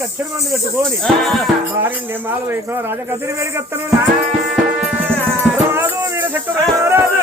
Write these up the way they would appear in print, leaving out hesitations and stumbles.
కచ్చరి మంది పెట్టుకొని భార్య మాల వేసిన రాజా కదిరి వెలిగత్తను రాజు వీర శక్తి రాజు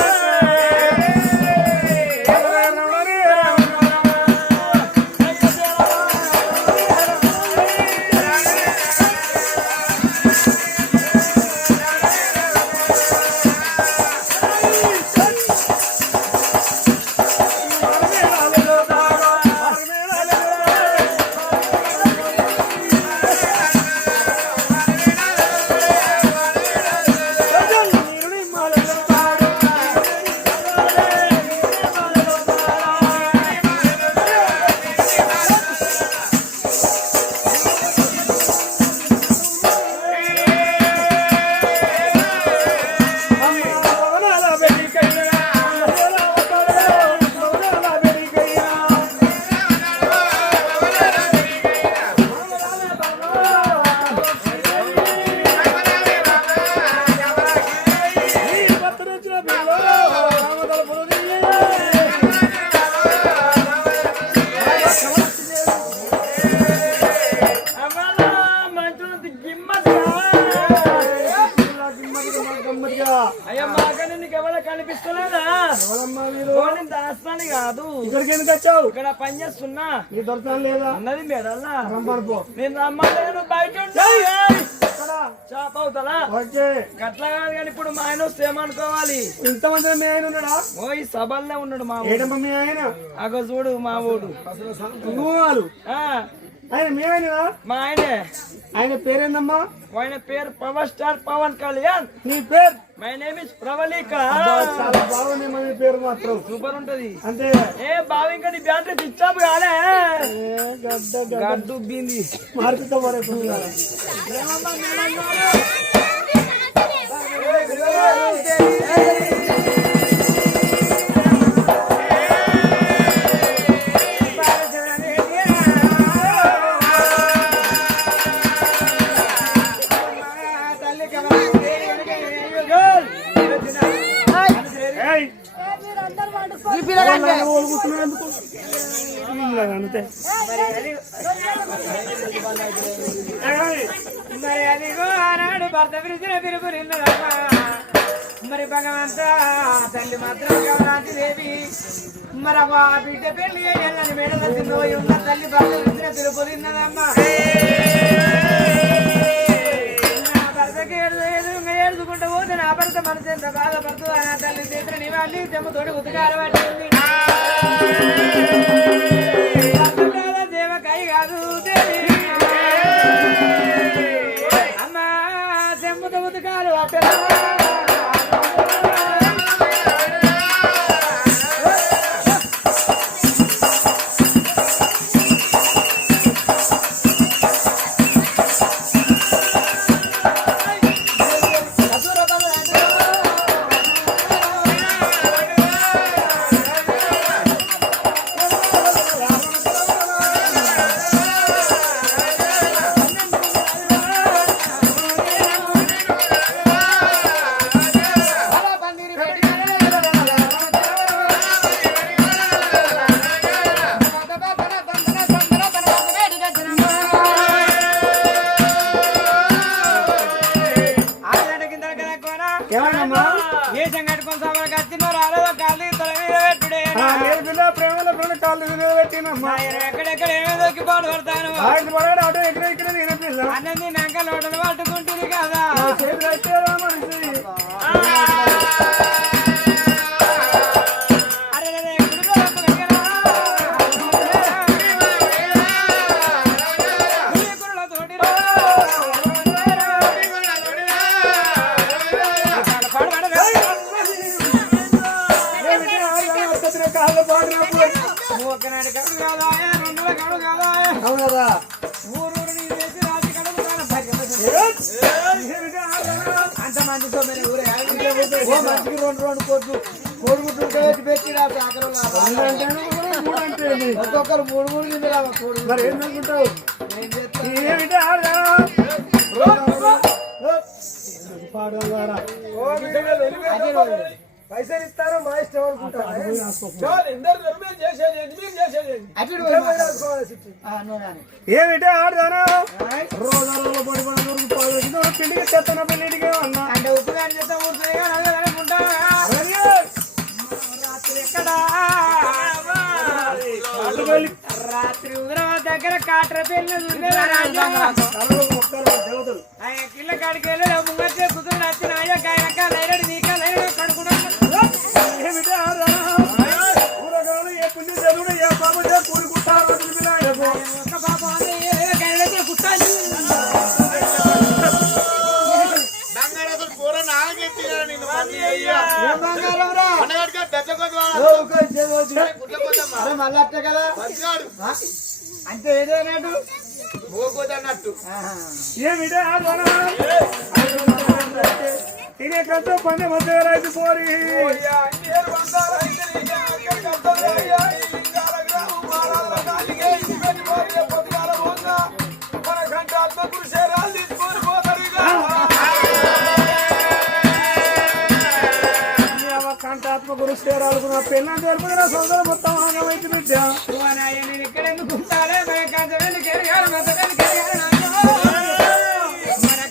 ఇక్కడ పని చేస్తున్నా నీ దొరకడం లేదా ఉన్నది మేడల్లా రమ్మనుకో నేను రమ్మలేను బయట చాప అవుతారా గట్లా కాదు కానీ ఇప్పుడు మా ఆయన వస్తే ఏమనుకోవాలి ఇంతమంది మీ ఆయన ఉన్నాడా ఓ ఈ సభల్లో ఉన్నాడు మా ఏడమ్మ మీ ఆయన అగో చూడు మా ఊడు ఆయన మీ ఆయన మా ఆయనే ఆయన పేరేందమ్మా ఆయన పేరు పవర్ స్టార్ పవన్ కళ్యాణ్ నీ పేరు మై నేమ్ ఇస్ ప్రవళిక చాలా బాగుంది మన పేరు మాత్రం సూపర్ ఉంటది అంతే ఏ బావి ఇంకా నీ బ్యాటరీ స్విచ్ ఆఫ్ కాలే గడ్డు ఉబ్బింది మార్పుతో పడేస్తుంది అంతే మరి అదిగో ఆనాడు భర్త పిలిచిన పిలుపు నిన్నదమ్మా మరి భగవంత తల్లి మాత్రం కమలాంటి దేవి మరి ఆ బిడ్డ పెళ్లి అయ్యాలని మేడల తిన్నోయి ఉన్న తల్లి భర్త పిలిచిన పిలుపు నిన్నదమ్మా నా భర్తకి ఏడుచుకుంటూ పోతే నా భర్త మనసు ఎంత బాధపడుతూ నా తల్లి చేతుల నివాళి చెమ్మతోటి ఉతకాలు పట్టింది దేవకాయ కాదు దేవి అమ్మా చెమ్మతో ఉతకాలు పట్టరా ఎక్కడెక్కడ ఏమేదోకి పాటు పడతాను అన్నీ నాక లోటలు పట్టుకుంటుంది కదా ఒకనాడు కడు కాదా రెండుల కడు కాదా అవును కదా ఊరు చేసి రాజు కడుపు అంత మందితో ఊరే మంచికి రెండు కోడిగుడ్లు పెట్టి ఒక్కొక్కరు మూడు మరి ఏంటనుకుంటావు పైసలు ఇస్తారో మా ఇష్టం అనుకుంటారు ఏమిటే ఆడదానా రోజు పడి పిండికి చెత్తన పెళ్లిటికే అన్నా అంటే ఉప్పుగాని చేత ఊరుతుంది అనుకుంటా రాత్రి ఎక్కడ రాత్రి ఉదరం దగ్గర కాట్ర పెళ్ళి ఆయన కిల్ల కాడికి వెళ్ళి ముంగచ్చే కుదురు నచ్చిన అయ్యా కాయనక్క లైరడి నీక లైరడి కడుకున్నాను ఏ పుణ్య చదువుడు ఏ బాబు కూరుకుంటారు ఒక్క పాప కాయనైతే కుట్టాలి మళ్ళీ అట్టే కదా అంటే ఏదైనాడు పోగొద్దన్నట్టు ఏమిటే తినే కంటే పని మధ్య రైతు పోరి కంటాత్మ గురు చేరాలనుకున్న పెళ్ళ జరుపుకున్న సోదరు మొత్తం ఆగమైతే బిడ్డ నేను ఇక్కడ ఎందుకుంటారే మన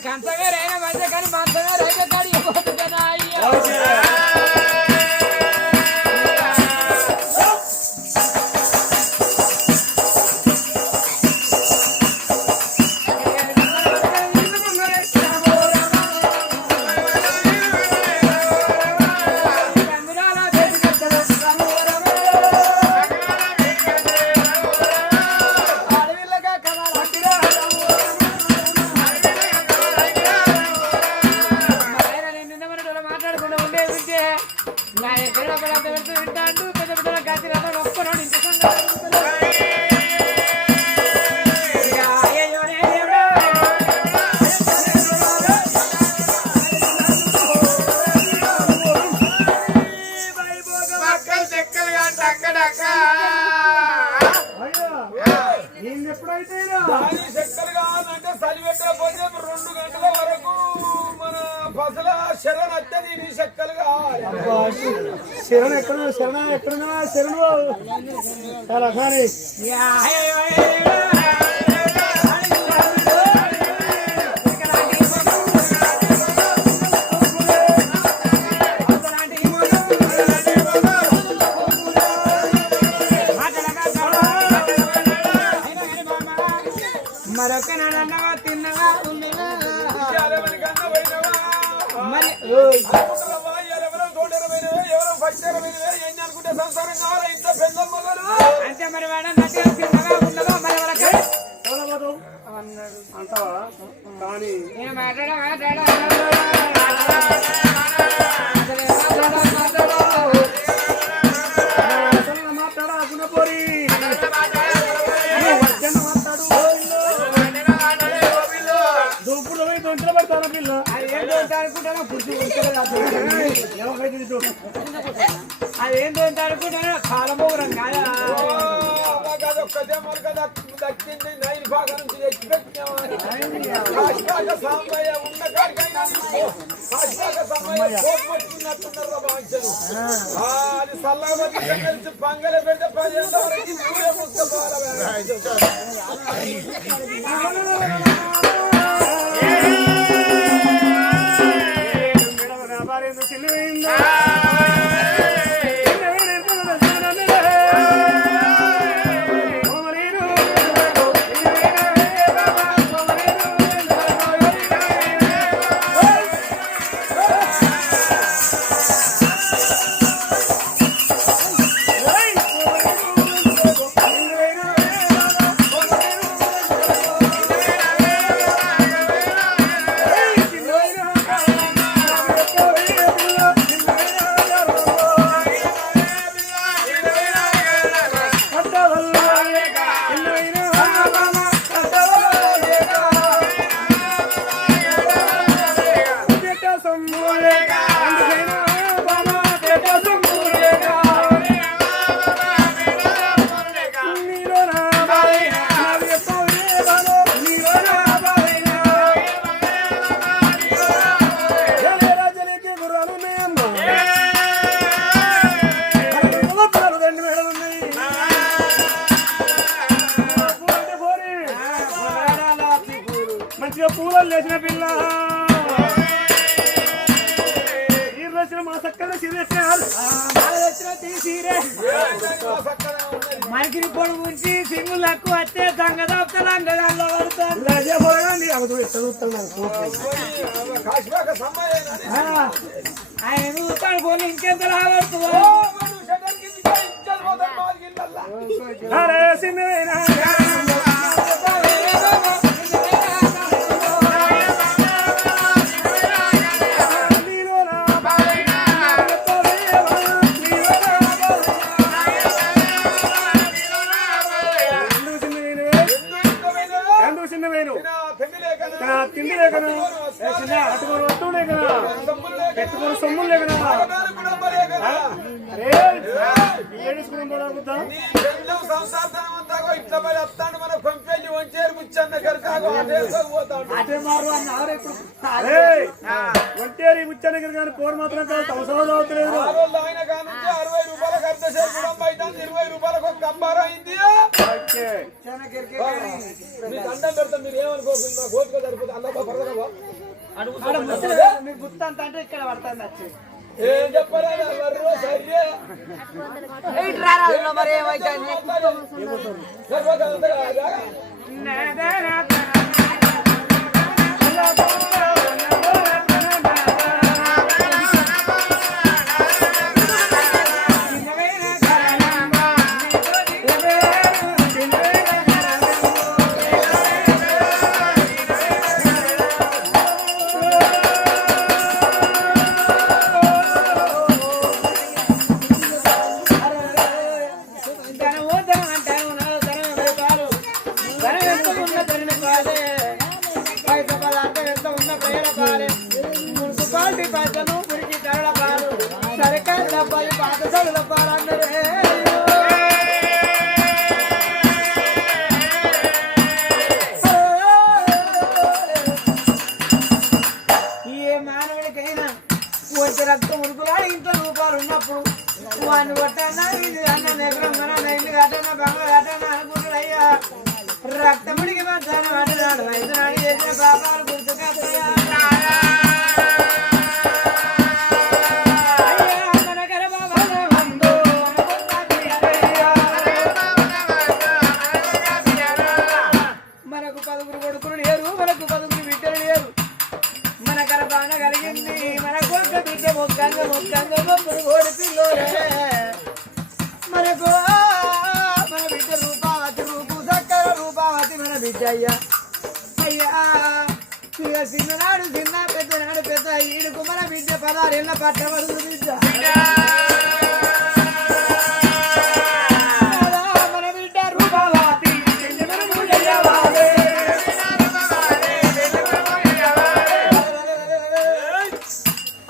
కంచగారైన మధ్య కానీ మంచగారైతే కాడి పోతుందా అయ్యా చక్కలు కావాలంటే చలిపెట్టకపోతే 2 గంటల వరకు మన పసల శరణ అత్తది నీ చక్కలు కావాలి శరణ ఎక్కడున్నా శరణు చాలా కానీ మరొక నాన్నగా తిన్నగా ఉందిగా మరి అంటే మరి వాడు తిన్నగా ఉండగా మరి వరకు అంటావా కానీ నేను మాట్లాడా మాట్లాడా పోరి దూపుడు పోయి దొంతలు పడతాను పిల్ల అనుకుంటానో పురుషు అదేంటో అనుకుంటానో కాలమోగరం కాదా అదొక్కదే మనకు దక్కింది 9 భాగం నుంచి తెచ్చిపెట్టినామని సాంబయ్య ఉన్న కాడికైనా సాంబయ్య కోపమొచ్చుకున్నట్టున్నారు బాంచలు అది సల్లగా కలిసి పంగల పెడితే 10 ఏళ్ళ వరకు ఊరే ఇక పూలను లేచిన పిల్ల ఈ రోజున మా చక్కగా సిరేసినారు మనకి పొడుగు ఉంచి సింగులకు వచ్చే సంగదాప్తలంగదాల్లో పడతారు ఆయన చూస్తాడు పోనీ ఇంకెంత రాబడుతుందో తిండి లేకనా అటుకొని వస్తువు లేకనా పెట్టుకొని సొమ్ములు లేకనా ఒంటేరి ముచ్చనగిరి కానీ పోరు మాత్రం కాదు అవసరం అవుతలేదు 60 రూపాయలకు అర్ధ సేపు 20 రూపాయలకు ఒక కంబార అయింది మీకు అండం పెడతాం మీరు ఏమనుకోకుండా నా కోరిక సరిపోతుంది అన్న పడదనవా మీరు గుర్తు అంత అంటే ఇక్కడ పడుతుంది వచ్చి ఏం చెప్పరా సరే మరి ఏమైతే సరకారు డబ్బాలు పాఠశాల డబ్బాలు అందరే ఏ మానవుడికైనా వచ్చే రక్తం ఉరుకులా ఇంట్లో రూపాయలు ఉన్నప్పుడు వాడిని కొట్టన్నా ఇది అన్న ఎగరం మన ఇల్లు కట్టన్నా బంగ్లా కట్టన్నా అనుకుంటాడు అయ్యా రక్తముడికి మధ్యాహ్నం అంటున్నాడు అయితే నాడు చేసిన పాపాలు గుర్తుకొస్తాయా మనకు 10 కొడుకులు లేరు మనకు 10 బిడ్డలు లేరు మన గర్భాన కలిగింది మనకు ఒక బిడ్డ మొక్కంగా గొప్పలు కోడి పిల్లోరే మనకు మన బిడ్డ రూపావతి రూపు చక్కర రూపావతి మన బిడ్డ అయ్యా అయ్యా ఇక చిన్ననాడు చిన్న పెద్దనాడు పెద్ద ఈడుకు మన బిడ్డ 16 ఏళ్ళ పట్టబడుతుంది బిడ్డ మన బిడ్డ రూపావతి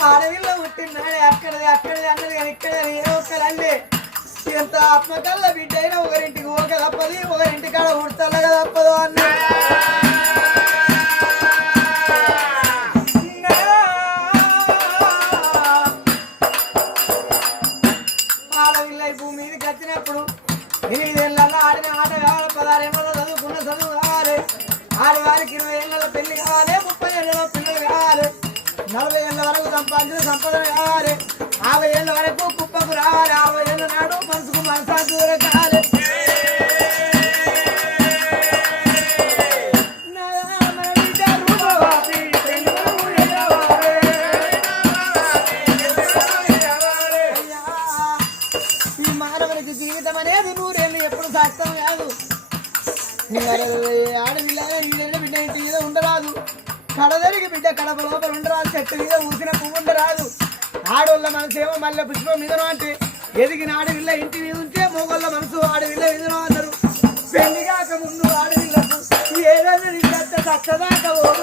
ఆడవిల్లో పుట్టినాడే అక్కడది అన్నది కానీ ఇక్కడ ఏ ఒక్కరండి ఎంత ఆత్మకల్ల బిడ్డ అయినా ఒకరింటికి ఒక తప్పది ఒకరింటి కాడ ఉడతలగా తప్పదు అన్న ఆడవిల్ల భూమి మీదకి వచ్చినప్పుడు 8 ఏళ్ళల్లో ఆడిన ఆట కావాలి 16 ఏళ్ళలో చదువుకున్న చదువు కావాలి ఆడవారికి 20 ఏళ్ళలో పెళ్లి కావాలి 30 ఏళ్ళలో పిల్లలు కావాలి 40 ఏళ్ళ వరకు సంపాదించిన సంపదన కావాలి 50 ఏళ్ళ వరకు కుప్పకు రావాలి 60 ఏళ్ళ నాడు మనసుకు మనసాకు కావాలి ఈ మానవునికి జీవితం అనేది 100 ఏళ్ళు ఎప్పుడు సాధ్యం కాదు ఆడపిల్ల బిడ్డ ఇంటి మీద ఉండరాదు కడదరికి బిడ్డ కడప లోపల ఉండరాదు చెట్టు మీద ఊసిన పువ్వు ఉండరాదు ఆడోళ్ళ మనసు ఏమో మళ్ళీ పుష్పం మీదనో అంటే ఎదిగిన ఆడవిల్ల ఇంటి మీద ఉంటే మొగోళ్ళ మనసు ఆడవిల్ల మీదనో అందరు పెళ్లి కాక ముందు ఆడవిల్లకు ఏదైనా చచ్చదాకా ఓడు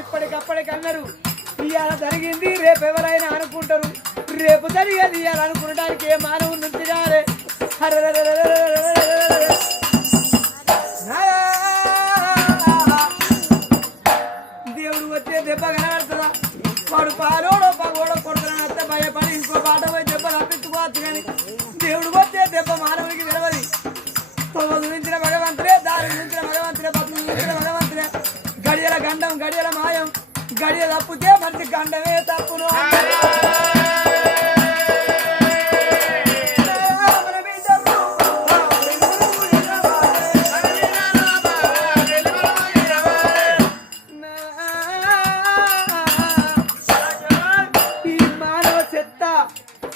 ఇప్పటికప్పటికన్నారు ఇవాళ జరిగింది రేపు ఎవరైనా అనుకుంటారు రేపు జరిగేది ఇవాళ అనుకోవడానికి ఏ మానవుని నుంచి రాలే దేవుడు గండం గడియల మాయం గడియ తప్పుతే మంచి గండమే తప్పును ఈ మానవ చెత్త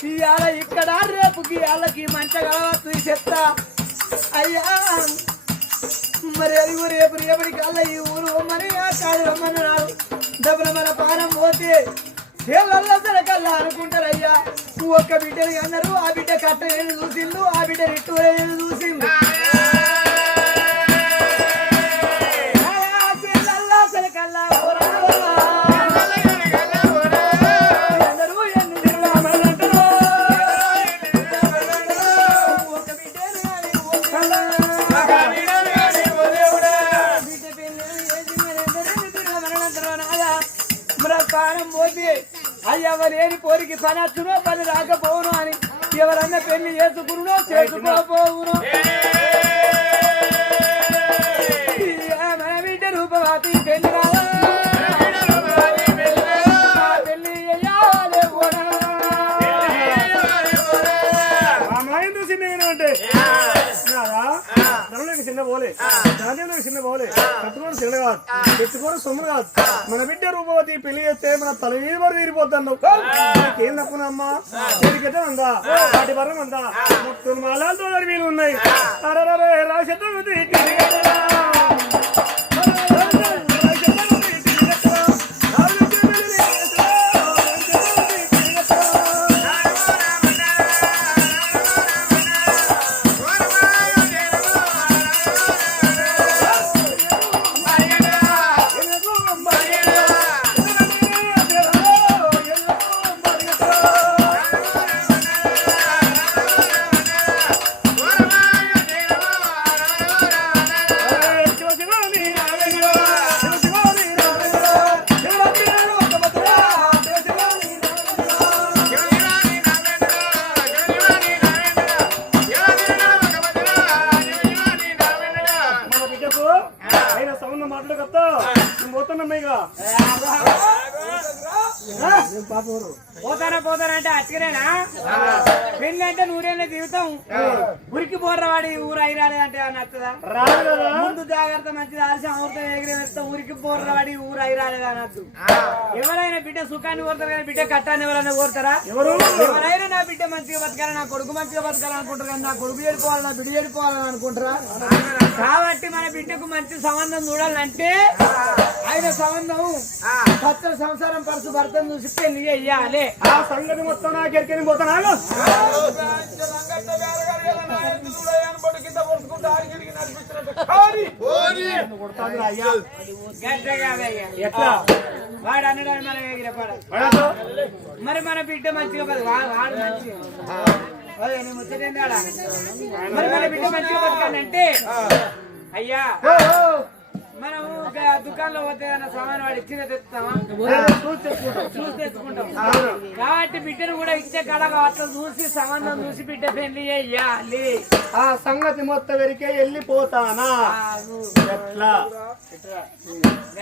ఇవాళ ఇక్కడ రేపుకి వాళ్ళకి మంచిగా కలవచ్చు ఈ చెత్త అయ్యా మరి అది రేపు రేపటికి అల్ల ఈ ఊరు రమ్మని ఆ కాదు రమ్మని రాదు డబ్బుల మన పానం పోతే ఏళ్ళల్లో సరకల్లా అనుకుంటారయ్యా ఒక్క బిడ్డని అన్నారు ఆ బిడ్డ కట్ట ఏది చూసిండు ఆ బిడ్డ రెట్టు ఏది చూసిండు సరకల్లా అయ్యా లేని పోరికి పని వచ్చునో పని రాకపోవును అని ఎవరన్నా పెళ్లి చేసుకును చేసుకోపోవును మన బిడ్డ రూపవాతి పెళ్లి రాదా పెళ్లి అయ్యాలే చిన్న పోలే రాజ్యంలోకి చిన్న పోలే కట్టుకోవడం చిన్న కాదు పెట్టుకోవడం సొమ్ము కాదు మన బిడ్డ రూపవతి పెళ్లి చేస్తే మన తల మీద వరకు తీరిపోతాను ఏం తప్పునమ్మా దేనికైతే ఉందా వాటి వరం ఉందా మొత్తం మాలాలతో వీలు ఉన్నాయి పోతానంటే అచ్చకనేనా పెళ్లి అంటే నూరేళ్ళ జీవితం ఉరికి పోర్రవాడి ఊరు అయిరాలేదంటే నచ్చదా ముందు జాగ్రత్త మంచిది ఆలస్యం అమృతం ఎగిరేస్తా ఉరికి పోర్రవాడి ఊరు అయిరాలేదా అనద్దు ఎవరైనా బిడ్డ సుఖాన్ని కోరుతారు కానీ బిడ్డ కట్టాన్ని ఎవరైనా కోరుతారా ఎవరైనా నా బిడ్డ మంచిగా బతకాలి నా కొడుకు మంచిగా బతకాలనుకుంటారు కానీ నా కొడుకు చెడిపోవాలి నా బిడ్డ చెడిపోవాలని అనుకుంటారా కాబట్టి మన బిడ్డకు మంచి సంబంధం చూడాలంటే ఆయన సంబంధం భర్త సంసారం పరుసు భర్తను చూసి పెళ్లి చెయ్యాలి ఆ సంగతి మొత్తం నాకు ఎక్కడికి పోతాను ఎట్లా వాడు అన్నాడు మనం ఎగిరపడ మరి మన బిడ్డ మంచిగా వాడు మంచిగా ముచ్చటేందాడా మరి మన బిడ్డ మంచిగా బతకాలంటే అయ్యా మనము దుకాణంలో పోతే సామాన్ వాడు ఇచ్చిన తెస్తామా చూసి తెచ్చుకుంటాం కాబట్టి బిడ్డను కూడా ఇచ్చే కళగా అట్లా చూసి సంబంధం చూసి బిడ్డ పెళ్లి చెయ్యాలి ఆ సంగతి మొత్తం వరకే వెళ్ళిపోతానా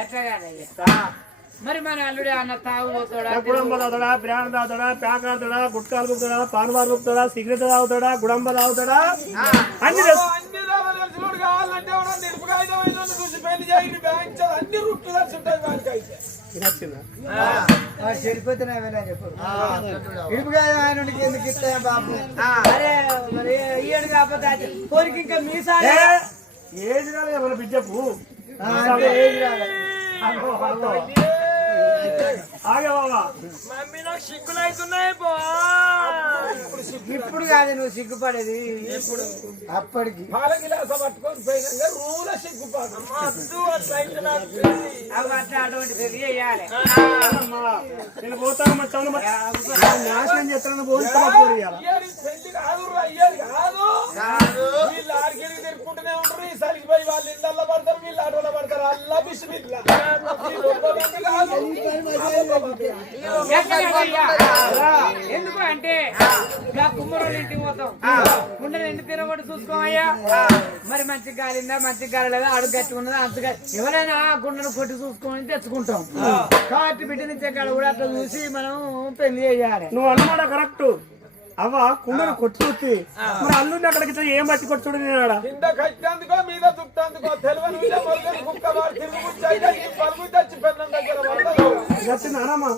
ఎట్లా మరి మన అల్లుడే అన్న తాగుపోతాడా గుడంబ తాగుతాడా బిర్యానీ తాగుతాడా ప్యాక్ ఆడుతాడా గుట్కాలు కుక్కుతాడా పాన్బార్ కుక్కుతాడా సిగరెట్ తాగుతాడా గుడంబ తాగుతాడా అన్ని కావాలంటే అన్ని రూట్లు చెడిపోతున్నాయి చెప్పు ఇడుపుకాయ ఆయనకి ఎందుకు ఇస్తాయా బాబు అరే మరి ఇయ్యడు కాకపోతే కోరికి ఇంకా మీసా ఏజ్ రాలేదు మన బిడ్డకు ఏజ్ రాలేదు ఆగే బాబా మమ్మీ నాకు సిగ్గులు అవుతున్నాయి ఇప్పుడు కాదు నువ్వు సిగ్గుపడేది ఇప్పుడు అప్పటికి పాల గిలాస పట్టుకొని పోయినా రూల సిగ్గుపాటు అట్లా అటువంటి పెళ్లి చేయాలి నేను పోతాను నాశనం చేస్తాను పెళ్లి కాదు అయ్యేది కాదు వీళ్ళు ఆడికెళ్ళి తిరుక్కుంటూనే ఉంటారు ఈ సరికి పోయి వాళ్ళు ఇళ్ళల్లో పడతారు వీళ్ళు ఆటోలో పడతారు అల్లా బిస్మిల్లా కాదు ఎందుకు అంటే ఇలా కుమ్మరోళ్ళ ఇంటికి పోతాం కుండలు ఎండి తిరగబడి చూసుకోమయ్యా మరి మంచి గాలిందా మంచి గాలి లేదా అడుగు గట్టి ఉన్నదా అంతగా ఎవరైనా కుండను కొట్టి చూసుకొని తెచ్చుకుంటాం కాబట్టి బిడ్డ నుంచే కాడ కూడా అట్లా చూసి మనం పెళ్లి చేయాలి. నువ్వు అన్నమాట కరెక్ట్. అవ్వ కుండను కొట్టుకొచ్చి మరి అల్లుండి అక్కడికి ఏం బట్టి కొట్టుడు నేను కింద కట్టేందుకో మీద తుట్టేందుకో తెలివని మొదలు కుక్క వారు తిరుగు కూర్చోయితే ఈ పరుగు తెచ్చి పెన్నం దగ్గర పడతాడు. నానమ్మా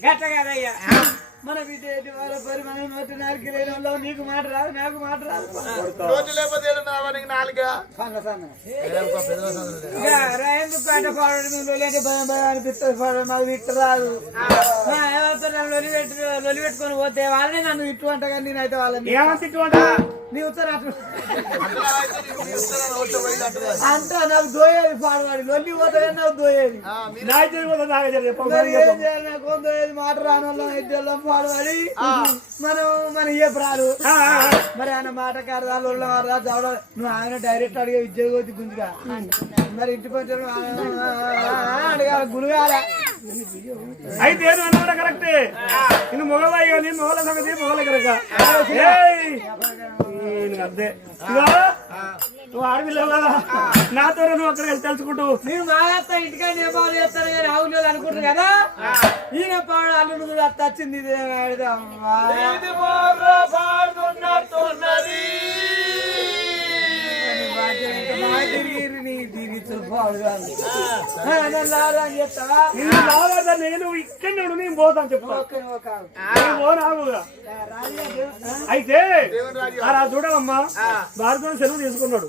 గట్ట కదయ్యా మన బిడ్డ వాళ్ళ పరి మన నోటి నాలుగు లేని వాళ్ళు నీకు మాట రాదు నాకు మాట రాదు ఎందుకు పేట పాడడం లేదంటే భయం భయం అనిపిస్తుంది మాకు తిట్టు రాదు. లొలి పెట్టుకొని పోతే వాళ్ళని నన్ను తిట్టు అంట కానీ నేనైతే వాళ్ళని నీ ఉత్తరం అంట నాకు దోయేది పాడవాడి లొల్లి పోతే నాకు దోయేది నాకు దోయేది మాట రాని వాళ్ళం ఇద్దరు పాడవాడి మనం మన ఏ ప్రాలు మరి ఆయన మాట కారదాలు నువ్వు ఆయన డైరెక్ట్ అడిగే విద్య కొద్ది గుంజుగా మరి ఇంటి కొంచెం అడగాల గురుగాల అయితే అన్నమాట కరెక్టే. నేను మొగలయ్యా నీ మొగల సంగతి మొగల కనుక అదే నువ్వు ఆడపిల్లవు కదా నాతో నువ్వు అక్కడికి వెళ్ళి తెలుసుకుంటూ నేను మాత ఇంటికాడ నేపాలు చేస్తాను కానీ ఆవులు అనుకుంటారు కదా ఈయన పాడు అల్లు అత్త వచ్చింది ఇది మోర్ర పాడుతున్నట్టున్నది. నేను ఇక్కడ నేను పోతాను చెప్తాను అయితే చూడమ్మా భారత సెలవు తీసుకున్నాడు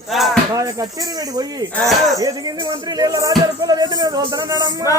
కచేరి పెట్టి పోయి ఏదిగింది మంత్రి లేదా రాజా రేతి మీద వద్దన్నాడమ్మా